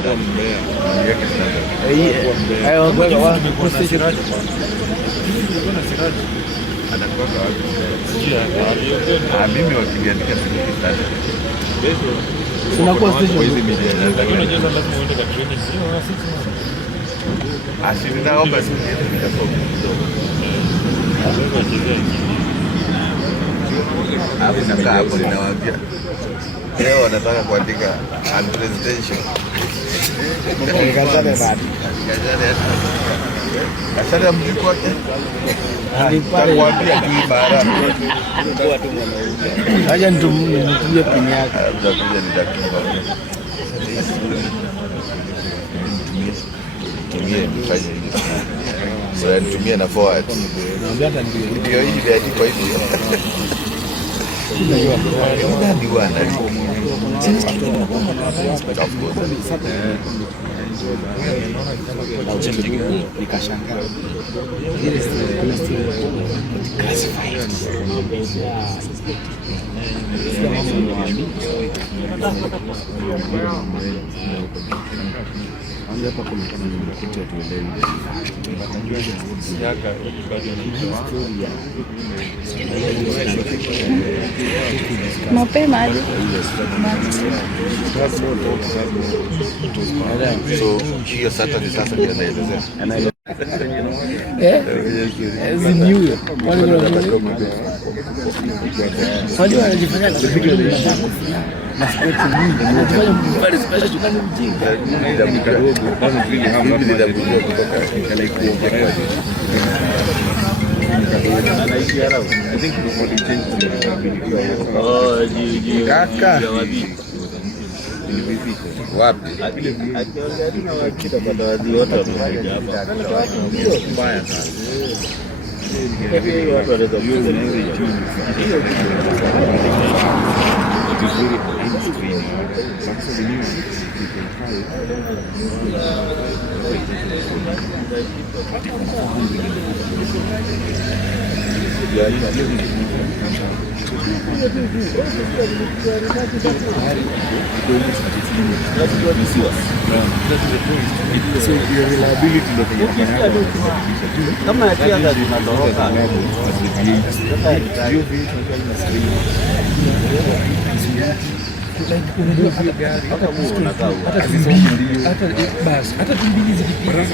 standard. Yake standard. Hayo ngoja wa siraji. Anakuwa wapi? Mimi wakiniandika sisi standard. Sinakuwa station hizi media. Lakini unajua lazima uende kwa training. Sio na sisi. Asili naomba sisi nitasoma kidogo. Hapo nakaa hapo ninawaambia. Leo wanataka kuandika presidential. Nikazane bado. Asante mjiko wake. Nitakwambia tu ibara. Kwa tu mwanaume. Acha nitumie pini yake. Nitakuja nitakupa. Tumie nifanye hivi. So nitumie na forward. Ndio hii imeandikwa hivi. Ndio bwana. Nikashangaa. Anza hapa kuna kama nimekuja tuelewe. Yaka bado ni mapema aje. So hiyo Saturday sasa ndio anaelezea. Ziniwe. Wale wanajifanya kupiga ile na sport nyingi. Wanajifanya mbali special chukani mjinga. Ndio kidogo. Kwanza vile hapo ndio kujua kutoka kile kuongelea. Anaishi harau. I think it's what it takes. oh ji Kaka. Wapi? Akiongea tuna wakita kwa dawazi wote wamekuja hapa. Mbaya sana. Hivi watu wanaweza kuuza na hiyo chini. Vizuri kwa screen. Sasa ni kama yakianza zinatoroka hata tumbili zikipita